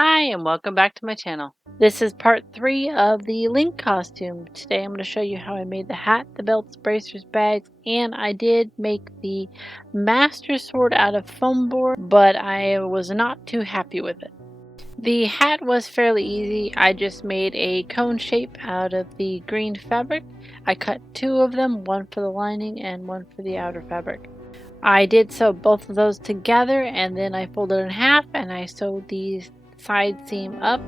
Hi and welcome back to my channel. This is part 3 of the Link costume. Today I'm going to show you how I made the hat, the belts, bracers, bags, and I did make the master sword out of foam board, but I was not too happy with it. The hat was fairly easy. I just made a cone shape out of the green fabric. I cut 2 of them, one for the lining and one for the outer fabric. I did sew both of those together and then I folded in half and I sewed the side seam up,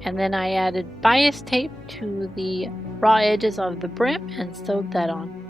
and then I added bias tape to the raw edges of the brim and sewed that on.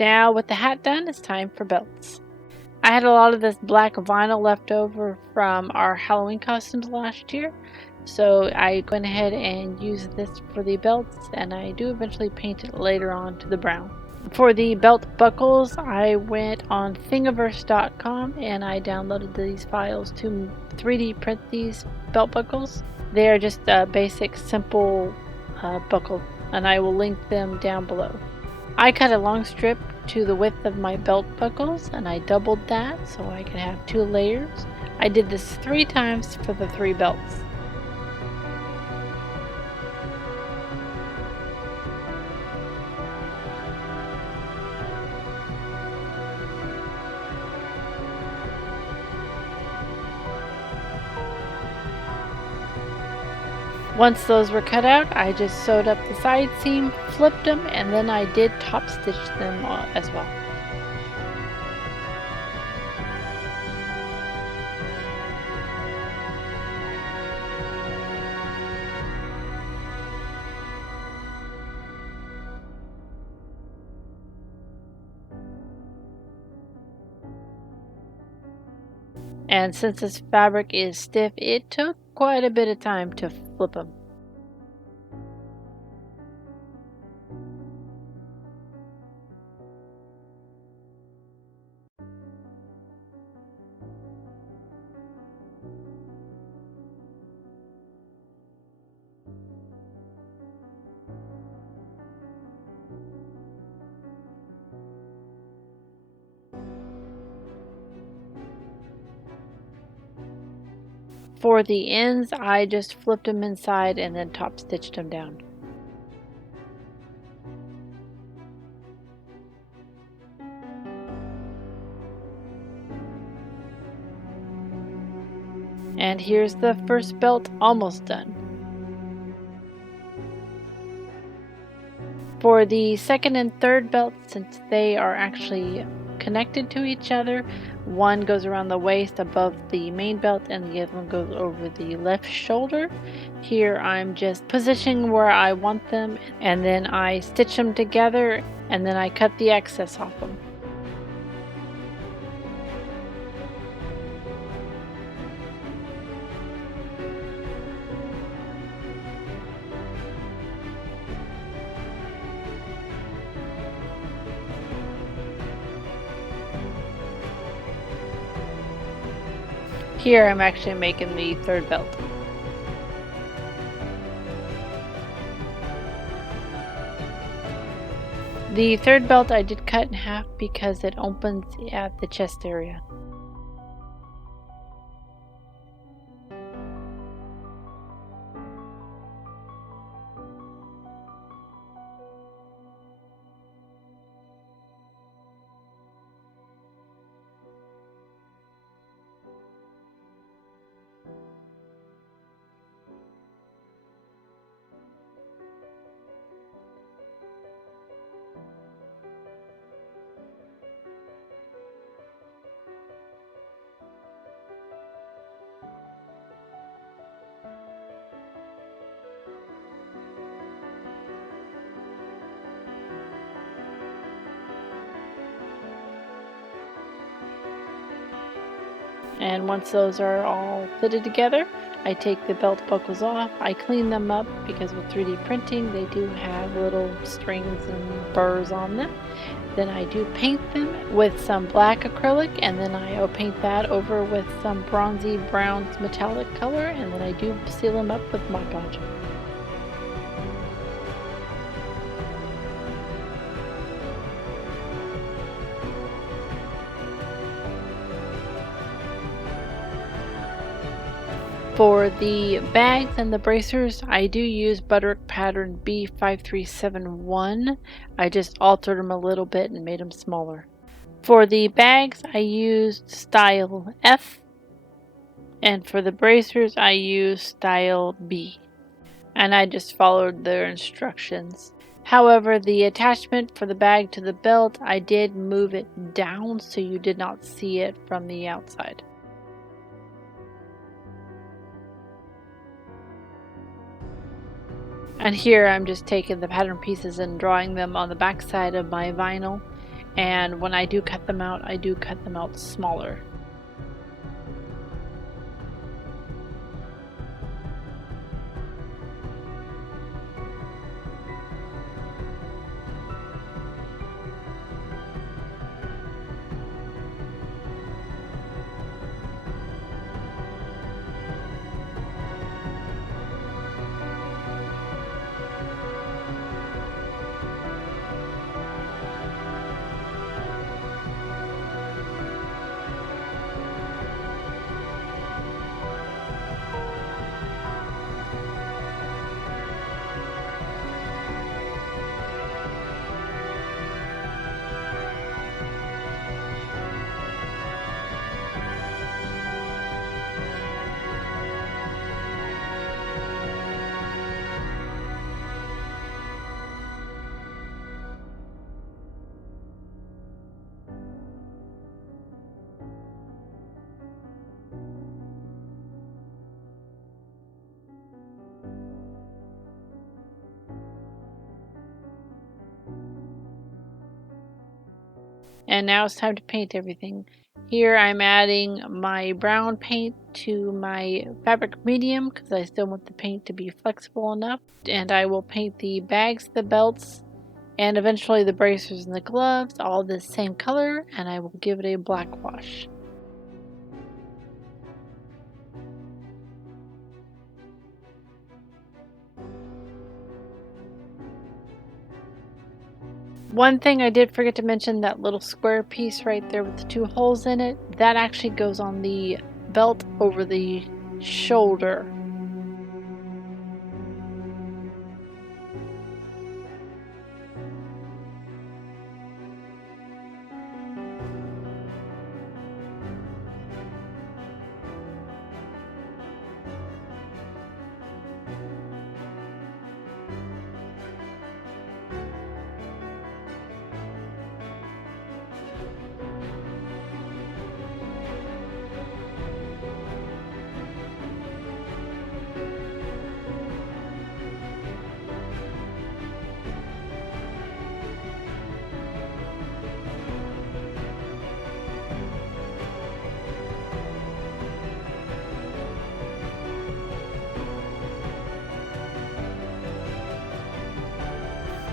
Now with the hat done, it's time for belts. I had a lot of this black vinyl left over from our Halloween costumes last year, so I went ahead and used this for the belts, and I do eventually paint it later on to the brown. For the belt buckles, I went on thingiverse.com and I downloaded these files to 3D print these belt buckles. They are just a basic, simple buckle, and I will link them down below. I cut a long strip to the width of my belt buckles and I doubled that so I could have 2 layers. I did this 3 times for the 3 belts. Once those were cut out, I just sewed up the side seam, flipped them, and then I did top stitch them as well. And since this fabric is stiff, it took quite a bit of time to flip them. For the ends, I just flipped them inside and then top stitched them down. And here's the first belt almost done. For the second and third belt, since they are actually connected to each other, one goes around the waist above the main belt and the other one goes over the left shoulder. Here I'm just positioning where I want them, and then I stitch them together, and then I cut the excess off them. Here I'm actually making the third belt. The third belt I did cut in half because it opens at the chest area. And once those are all fitted together, I take the belt buckles off. I clean them up because with 3D printing they do have little strings and burrs on them. Then I do paint them with some black acrylic, and then I paint that over with some bronzy brown metallic color, and then I do seal them up with Mod Podge. For the bags and the bracers, I do use Butterick pattern B5371. I just altered them a little bit and made them smaller. For the bags, I used style F, and for the bracers, I used style B. And I just followed their instructions. However, the attachment for the bag to the belt, I did move it down so you did not see it from the outside. And here I'm just taking the pattern pieces and drawing them on the back side of my vinyl, and when I do cut them out, I do cut them out smaller. And now it's time to paint everything. Here I'm adding my brown paint to my fabric medium because I still want the paint to be flexible enough. And I will paint the bags, the belts, and eventually the bracers and the gloves all the same color, and I will give it a black wash. One thing I did forget to mention, that little square piece right there with the two holes in it, that actually goes on the belt over the shoulder.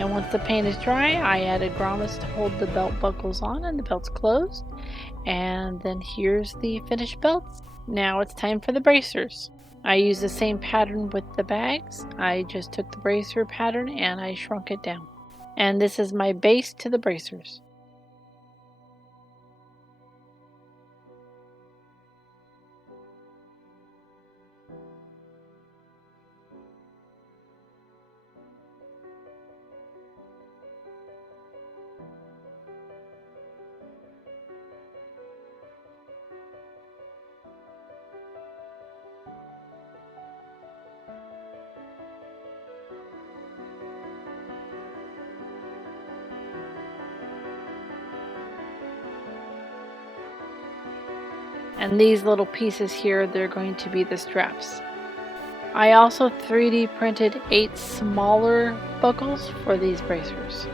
And once the paint is dry, I added grommets to hold the belt buckles on and the belt's closed. And then here's the finished belts. Now it's time for the bracers. I used the same pattern with the bags. I just took the bracer pattern and I shrunk it down. And this is my base to the bracers. And these little pieces here, they're going to be the straps. I also 3D printed 8 smaller buckles for these bracers.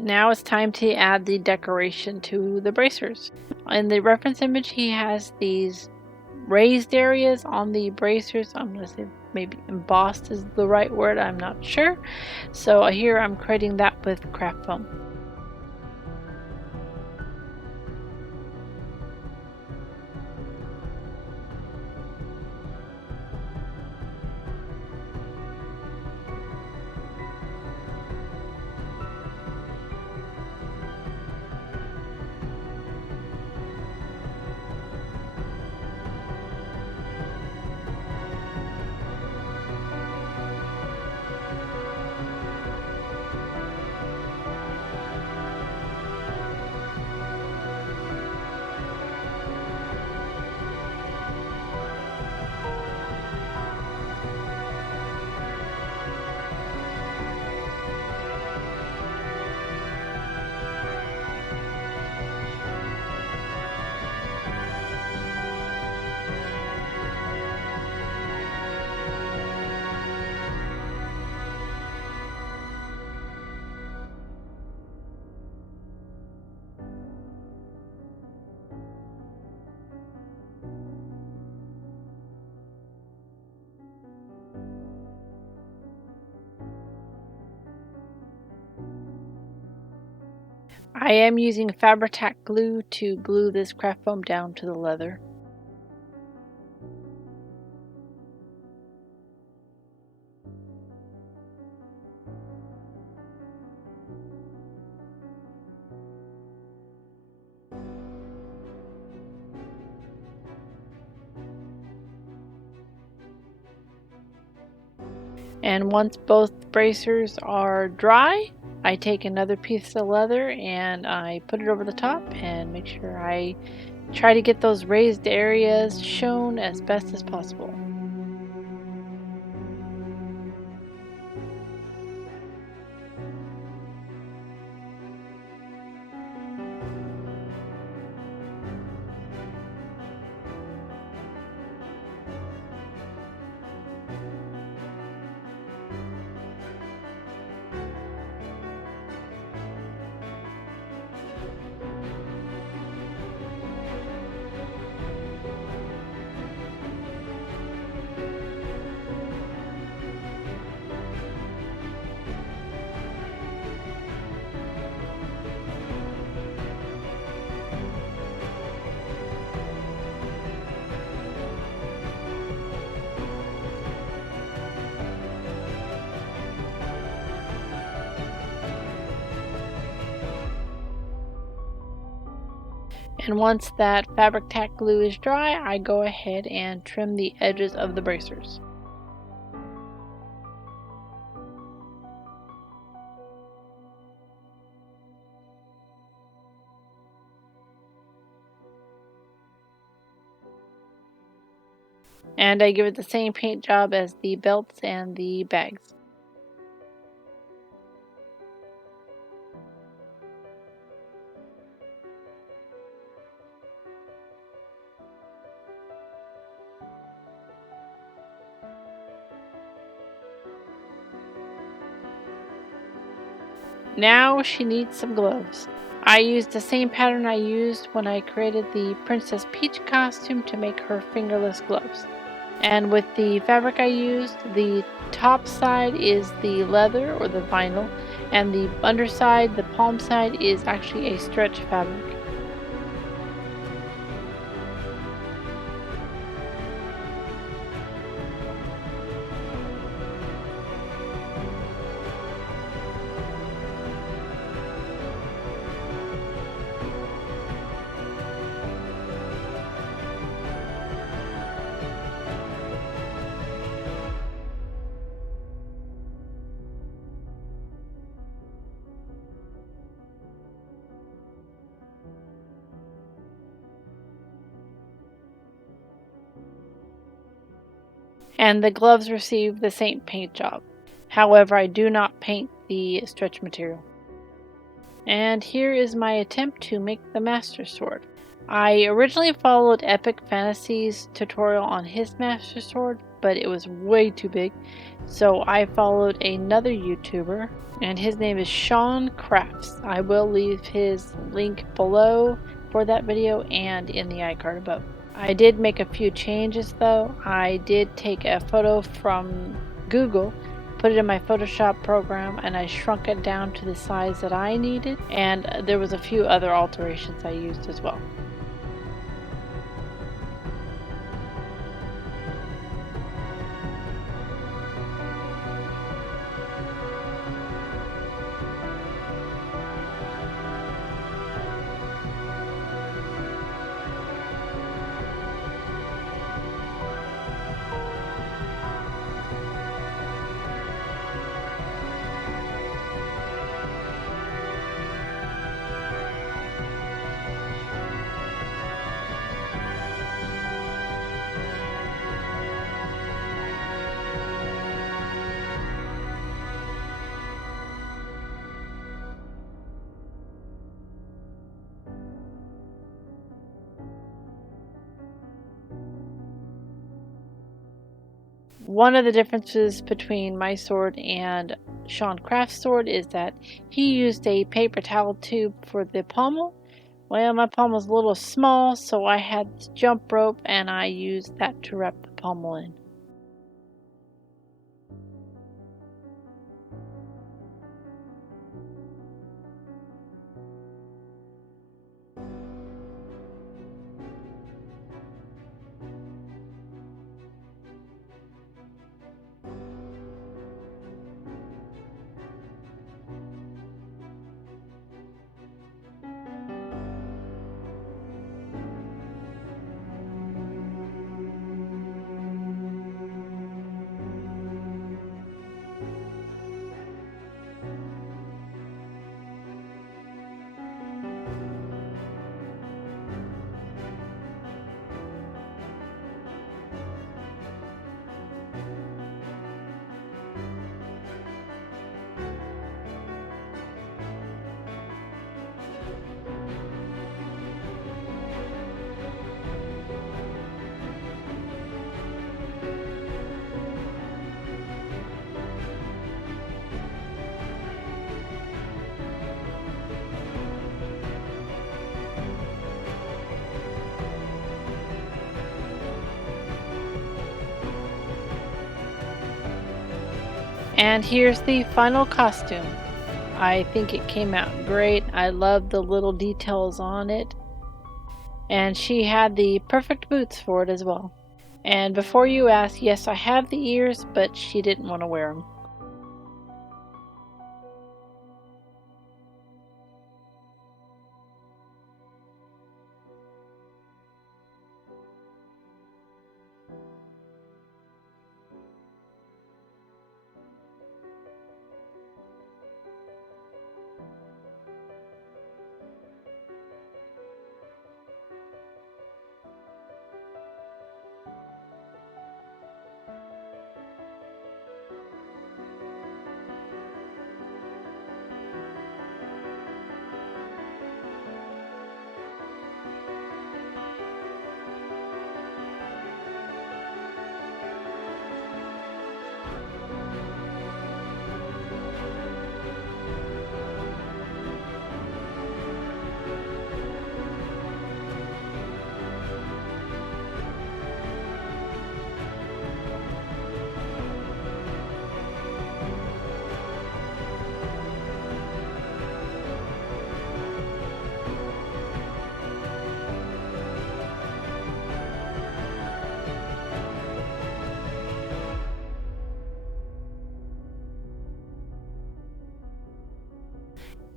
Now it's time to add the decoration to the bracers. In the reference image, he has these raised areas on the bracers. I'm going to say maybe embossed is the right word, I'm not sure. So here I'm creating that with craft foam. I am using Fabri-Tac glue to glue this craft foam down to the leather. And once both bracers are dry, I take another piece of leather and I put it over the top and make sure I try to get those raised areas shown as best as possible. And once that fabric tack glue is dry, I go ahead and trim the edges of the bracers. And I give it the same paint job as the belts and the bags. Now she needs some gloves. I used the same pattern I used when I created the Princess Peach costume to make her fingerless gloves. And with the fabric I used, the top side is the leather or the vinyl, and the underside, the palm side, is actually a stretch fabric. And the gloves receive the same paint job. However, I do not paint the stretch material. And here is my attempt to make the Master Sword. I originally followed Epic Fantasy's tutorial on his Master Sword, but it was way too big, so I followed another YouTuber, and his name is Seancrafts. I will leave his link below for that video and in the iCard above. I did make a few changes though. I did take a photo from Google, put it in my Photoshop program, and I shrunk it down to the size that I needed, and there was a few other alterations I used as well. One of the differences between my sword and Seancrafts' sword is that he used a paper towel tube for the pommel. Well, my pommel's a little small, so I had this jump rope and I used that to wrap the pommel in. And here's the final costume. I think it came out great. I love the little details on it. And she had the perfect boots for it as well. And before you ask, yes, I have the ears, but she didn't want to wear them.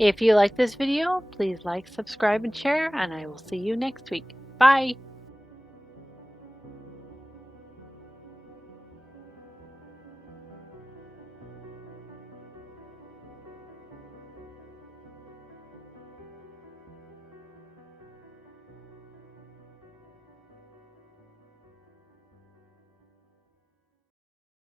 If you like this video, please like, subscribe, and share, and I will see you next week. Bye!